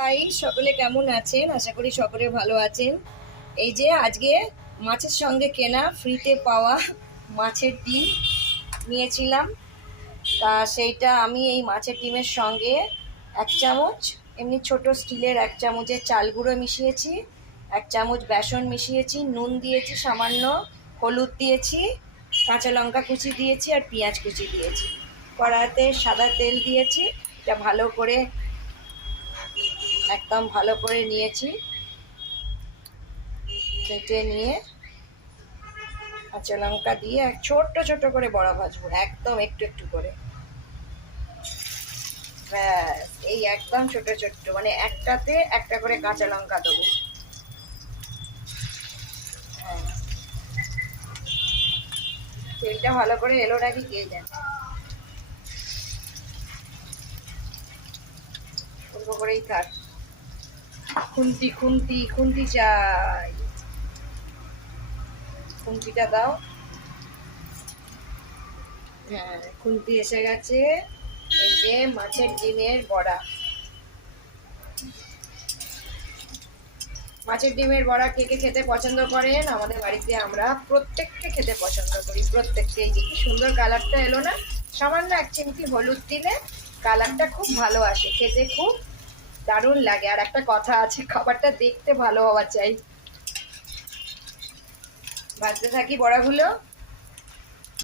High, সকলে কেমন আছেন? আশা করি সকলে ভালো আছেন। এই যে আজকে মাছের সঙ্গে কেনা ফ্রিতে পাওয়া মাছের ডিম নিয়েছিলাম। তা সেইটা আমি এই মাছের ডিমের সঙ্গে 1 চামচ এমনি ছোট স্টিলের 1 চামচের চাল গুঁড়ো মিশিয়েছি, 1 চামচ বেসন মিশিয়েছি, নুন দিয়েছি সামান্য, হলুদ দিয়েছি, কাঁচা লঙ্কা কুচি দিয়েছি আর পেঁয়াজ কুচি দিয়েছি। কড়াইতে সাদা তেল দিয়েছি। এটা একদম ভালো করে নিয়েছি। কেটে নিয়ে কাঁচা লঙ্কা দিয়ে ছোট্ট ছোট্ট করে বড়া ভাজবো, একদম একটু একটু করে। ব্যাস, এই একদম ছোট ছোট্ট, মানে একটাতে একটা করে কাঁচা লঙ্কা দেবো। হ্যাঁ, তেলটা ভালো করে এলো নাকি কে জানে। অল্প করেই থাক। খুন্তি খুন্তি খুন্তি চাই, খুন্তিটা দাও। হ্যাঁ, খুন্তি এসে গেছে। এই যে মাছের ডিমের বড়া। মাছের ডিমের বড়া কে কে খেতে পছন্দ করেন? আমাদের বাড়িতে আমরা প্রত্যেককে খেতে পছন্দ করি, প্রত্যেককে। এই যে কি সুন্দর কালারটা এলো না? সামান্য 1 চিমটি হলুদ দিলে কালারটা খুব ভালো আসে, খেতে খুব দারুণ লাগে। আর একটা কথা আছে, খাবারটা দেখতে ভালো হওয়া চাই। ভাজতে থাকি বড়াগুলো।